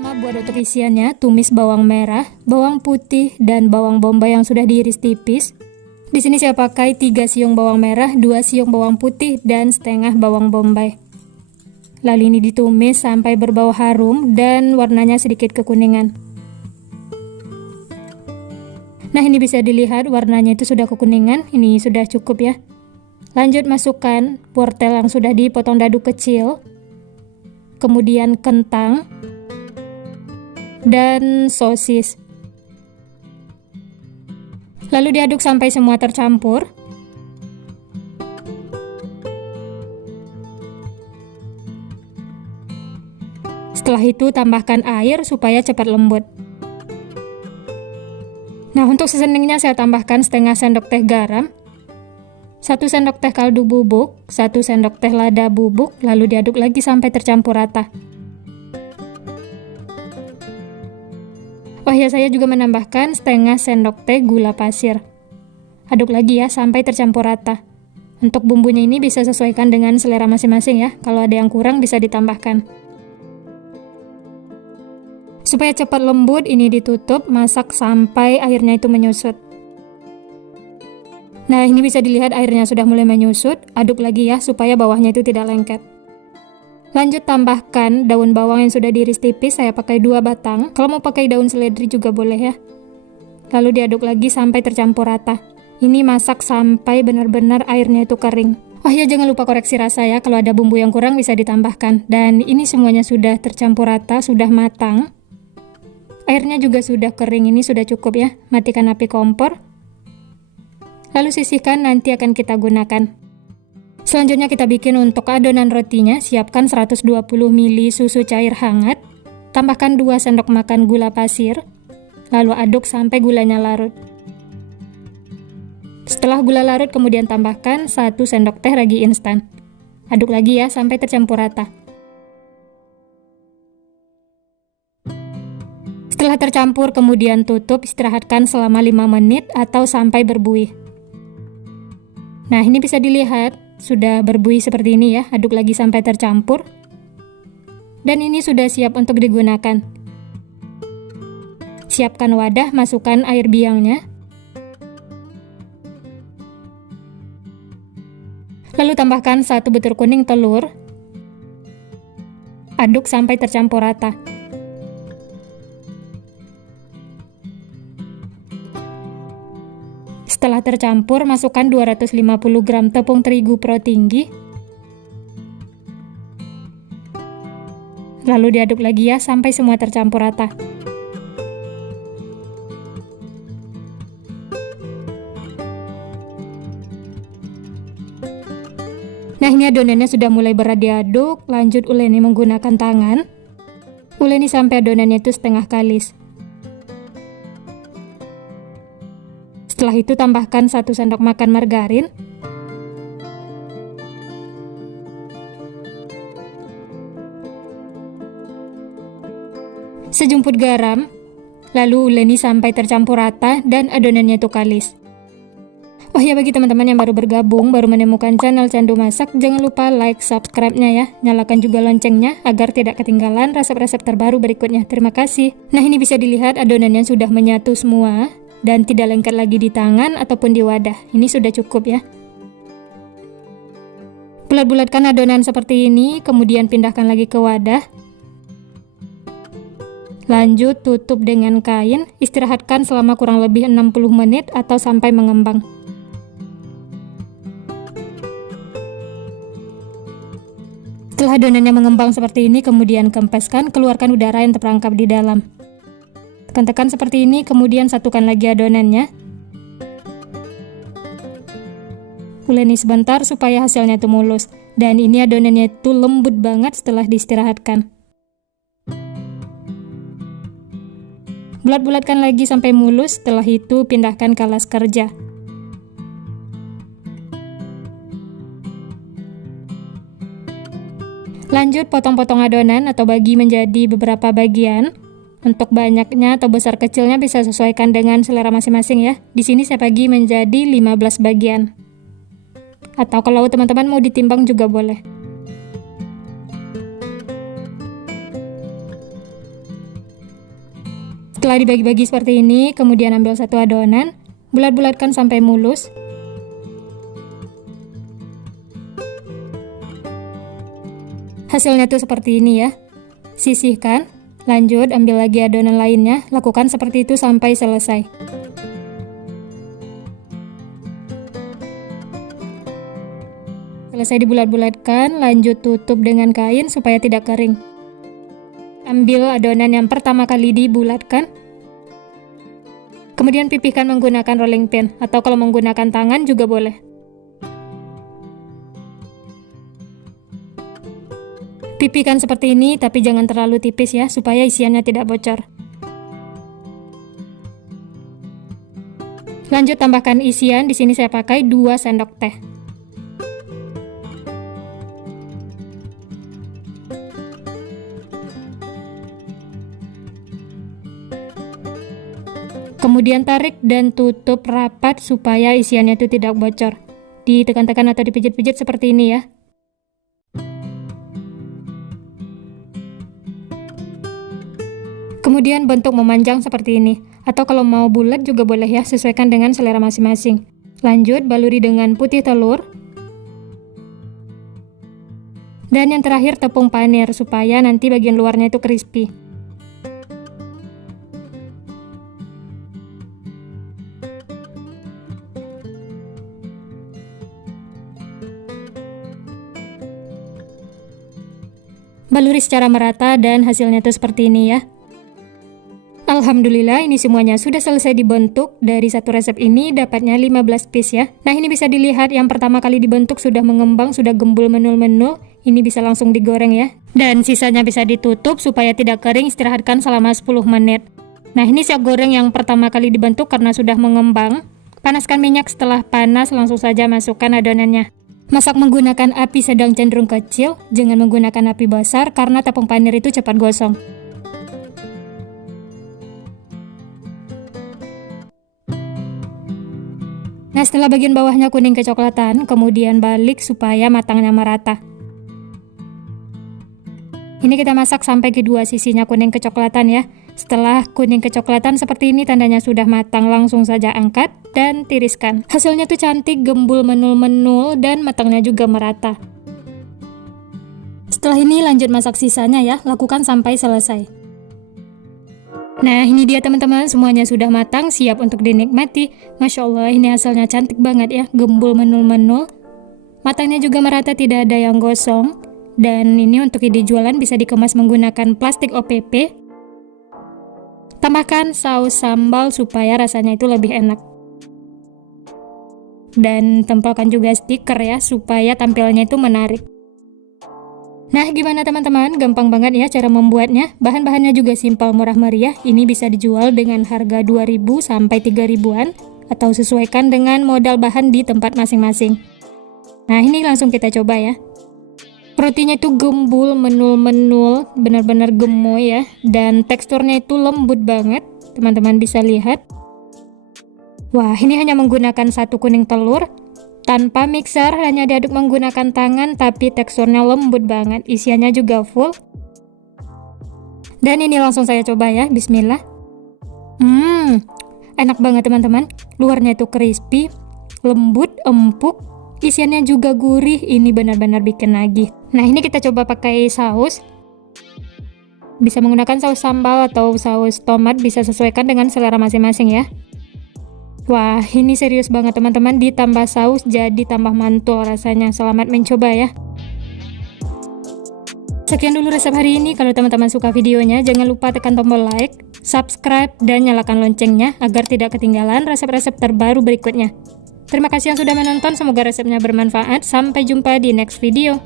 Pertama, buat untuk isiannya, tumis bawang merah, bawang putih, dan bawang bombay yang sudah diiris tipis. Di sini saya pakai 3 siung bawang merah, 2 siung bawang putih, dan setengah bawang bombay. Lalu ini ditumis sampai berbau harum dan warnanya sedikit kekuningan. Nah, ini bisa dilihat warnanya itu sudah kekuningan, ini sudah cukup ya. Lanjut masukkan wortel yang sudah dipotong dadu kecil, kemudian kentang, dan sosis. Lalu diaduk sampai semua tercampur. Setelah itu tambahkan air supaya cepat lembut. Nah, untuk seasoningnya saya tambahkan setengah sendok teh garam, 1 sendok teh kaldu bubuk, 1 sendok teh lada bubuk, lalu diaduk lagi sampai tercampur rata. Oh ya, saya juga menambahkan setengah sendok teh gula pasir. Aduk lagi ya sampai tercampur rata. Untuk bumbunya ini bisa sesuaikan dengan selera masing-masing ya. Kalau ada yang kurang bisa ditambahkan. Supaya cepat lembut, ini ditutup, masak sampai airnya itu menyusut. Nah, ini bisa dilihat airnya sudah mulai menyusut. Aduk lagi ya supaya bawahnya itu tidak lengket. Lanjut tambahkan daun bawang yang sudah diiris tipis, saya pakai 2 batang. Kalau mau pakai daun seledri juga boleh ya. Lalu diaduk lagi sampai tercampur rata. Ini masak sampai benar-benar airnya itu kering. Oh ya, jangan lupa koreksi rasa ya, kalau ada bumbu yang kurang bisa ditambahkan. Dan ini semuanya sudah tercampur rata, sudah matang. Airnya juga sudah kering, ini sudah cukup ya. Matikan api kompor. Lalu sisihkan, nanti akan kita gunakan. Selanjutnya kita bikin untuk adonan rotinya. Siapkan 120 ml susu cair hangat, tambahkan 2 sendok makan gula pasir, lalu aduk sampai gulanya larut. Setelah gula larut, kemudian tambahkan 1 sendok teh ragi instan. Aduk lagi ya sampai tercampur rata. Setelah tercampur, kemudian tutup, istirahatkan selama 5 menit atau sampai berbuih. Nah, ini bisa dilihat sudah berbuih seperti ini ya, aduk lagi sampai tercampur. Dan ini sudah siap untuk digunakan. Siapkan wadah, masukkan air biangnya. Lalu tambahkan 1 butir kuning telur. Aduk sampai tercampur rata. Setelah tercampur, masukkan 250 gram tepung terigu pro tinggi. Lalu diaduk lagi ya sampai semua tercampur rata. Nah, ini adonannya sudah mulai berat diaduk. Lanjut uleni menggunakan tangan. Uleni sampai adonannya itu setengah kalis. Setelah itu tambahkan 1 sendok makan margarin. Sejumput garam. Lalu uleni sampai tercampur rata dan adonannya itu kalis. Oh ya, bagi teman-teman yang baru bergabung, baru menemukan channel Candu Masak, jangan lupa like, subscribe-nya ya. Nyalakan juga loncengnya agar tidak ketinggalan resep-resep terbaru berikutnya. Terima kasih. Nah, ini bisa dilihat adonannya sudah menyatu semua dan tidak lengket lagi di tangan ataupun di wadah. Ini sudah cukup ya. Bulat-bulatkan adonan seperti ini, kemudian pindahkan lagi ke wadah. Lanjut tutup dengan kain, istirahatkan selama kurang lebih 60 menit atau sampai mengembang. Setelah adonannya mengembang seperti ini, kemudian kempeskan, keluarkan udara yang terperangkap di dalam. Tekan-tekan seperti ini, kemudian satukan lagi adonannya. Uleni sebentar supaya hasilnya itu mulus. Dan ini adonannya itu lembut banget setelah diistirahatkan. Bulat-bulatkan lagi sampai mulus, setelah itu pindahkan ke alas kerja. Lanjut potong-potong adonan atau bagi menjadi beberapa bagian. Untuk banyaknya atau besar kecilnya bisa sesuaikan dengan selera masing-masing ya. Di sini saya bagi menjadi 15 bagian. Atau kalau teman-teman mau ditimbang juga boleh. Setelah dibagi-bagi seperti ini, kemudian ambil satu adonan, bulat-bulatkan sampai mulus. Hasilnya tuh seperti ini ya. Sisihkan, lanjut ambil lagi adonan lainnya, lakukan seperti itu sampai selesai. Selesai dibulat-bulatkan, lanjut tutup dengan kain supaya tidak kering. Ambil adonan yang pertama kali dibulatkan, kemudian pipihkan menggunakan rolling pin, atau kalau menggunakan tangan juga boleh. Pipihkan seperti ini, tapi jangan terlalu tipis ya, supaya isiannya tidak bocor. Lanjut tambahkan isian, di sini saya pakai 2 sendok teh. Kemudian tarik dan tutup rapat supaya isiannya itu tidak bocor. Ditekan-tekan atau dipijit-pijit seperti ini ya. Kemudian bentuk memanjang seperti ini. Atau kalau mau bulat juga boleh ya, sesuaikan dengan selera masing-masing. Lanjut baluri dengan putih telur. Dan yang terakhir tepung panir supaya nanti bagian luarnya itu crispy. Baluri secara merata dan hasilnya tuh seperti ini ya. Alhamdulillah ini semuanya sudah selesai dibentuk. Dari satu resep ini dapatnya 15 piece ya. Nah ini bisa dilihat yang pertama kali dibentuk sudah mengembang, sudah gembul menul-menul. Ini bisa langsung digoreng ya. Dan sisanya bisa ditutup supaya tidak kering, istirahatkan selama 10 menit. Nah ini siap goreng yang pertama kali dibentuk karena sudah mengembang. Panaskan minyak, setelah panas langsung saja masukkan adonannya. Masak menggunakan api sedang cenderung kecil, jangan menggunakan api besar karena tepung panir itu cepat gosong. Nah setelah bagian bawahnya kuning kecoklatan, kemudian balik supaya matangnya merata. Ini kita masak sampai kedua sisinya kuning kecoklatan ya. Setelah kuning kecoklatan seperti ini tandanya sudah matang, langsung saja angkat dan tiriskan. Hasilnya tuh cantik, gembul menul-menul dan matangnya juga merata. Setelah ini lanjut masak sisanya ya, lakukan sampai selesai. Nah ini dia teman-teman, semuanya sudah matang, siap untuk dinikmati. Masya Allah ini hasilnya cantik banget ya, gembul menul-menul. Matangnya juga merata, tidak ada yang gosong. Dan ini untuk ide jualan bisa dikemas menggunakan plastik OPP. Tambahkan saus sambal supaya rasanya itu lebih enak. Dan tempelkan juga stiker ya, supaya tampilnya itu menarik. Nah gimana teman-teman, gampang banget ya cara membuatnya. Bahan-bahannya juga simpel, murah meriah. Ini bisa dijual dengan harga 2.000 sampai 3.000-an, atau sesuaikan dengan modal bahan di tempat masing-masing. Nah ini langsung kita coba ya. Rotinya itu gembul, menul-menul, benar-benar gemoy ya. Dan teksturnya itu lembut banget, teman-teman bisa lihat. Wah, ini hanya menggunakan satu kuning telur, tanpa mixer, hanya diaduk menggunakan tangan, tapi teksturnya lembut banget, isiannya juga full. Dan ini langsung saya coba ya, bismillah. Enak banget teman-teman, luarnya itu crispy, lembut, empuk, isiannya juga gurih, ini benar-benar bikin nagih. Nah ini kita coba pakai saus. Bisa menggunakan saus sambal atau saus tomat, bisa sesuaikan dengan selera masing-masing ya. Wah ini serius banget teman-teman, ditambah saus jadi tambah mantul rasanya. Selamat mencoba ya. Sekian dulu resep hari ini. Kalau teman-teman suka videonya, jangan lupa tekan tombol like, subscribe, dan nyalakan loncengnya agar tidak ketinggalan resep-resep terbaru berikutnya. Terima kasih yang sudah menonton, semoga resepnya bermanfaat. Sampai jumpa di next video.